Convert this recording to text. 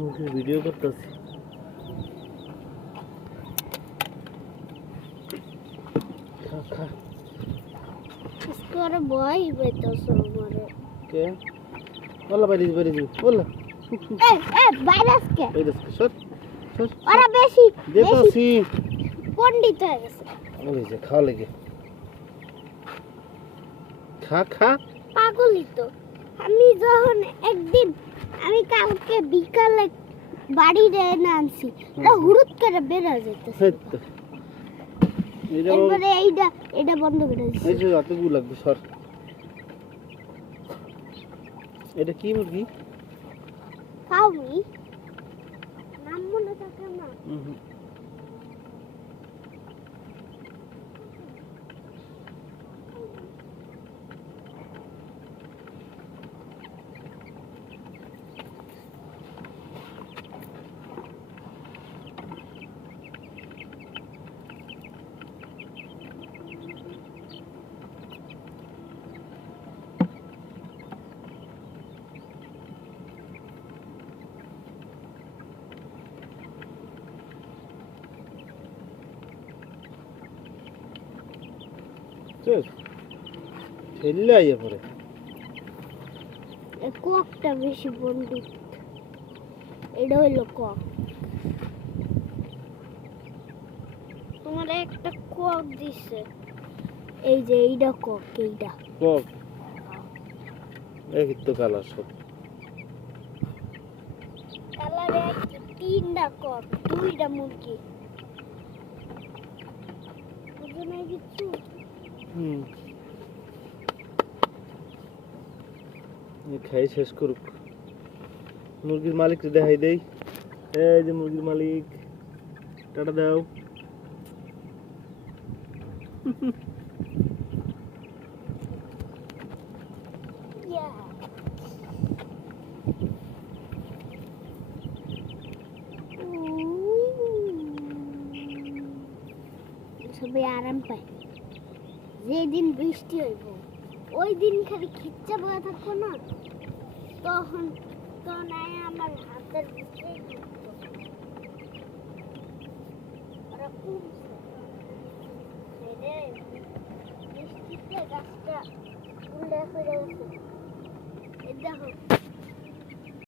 মুখে ভিডিও করতেছি। খা খা স্কোর বয় বেতস আমারে কে বলা বাইরে বাইরে বলা ভাইরাস কে ভাইরাস সর সর ওরা বেশি দেখছি পণ্ডিত হয়ে গেছে ওই যে খাওয়া লেগে খা খা পাগলই তো। আমি যখন একদিন আমি কালকে বিকালে বাড়ি এনে আনছি ওরা হুড়ুত করে বের হয়ে যেতেছে। এরপরে এইটা বন্ধ করে দিচ্ছি। এই যে এতগুলো লাগবে সর। এটা কি মুরগি? কাউমি নাম মনে থাকে না। ঠেললে আইয়া পরে কোকটা বেশি বন্ধুত্ব। এটা হইলো কক। তোমার একটা কক দিছে এই যে এইটা কক। এইটা কক একই তো কালার সব। কালারে তিনটা কক দুইটা মুরগি বুঝো কিছু। খাই শেষ করুক। মুরগির মালিককে দেখাই দেই। এই যে মুরগির মালিক, টাটা দাও। সবাই আরাম পায়। যেদিন বৃষ্টি হইব ওই দিন খালি খিচ্চা বয়ে থাকবো না, তখন তখন আমার হাতের ভিতরে ওরা কমছে বৃষ্টিতে গাছটা উল্টে হয়ে গেছে। দেখো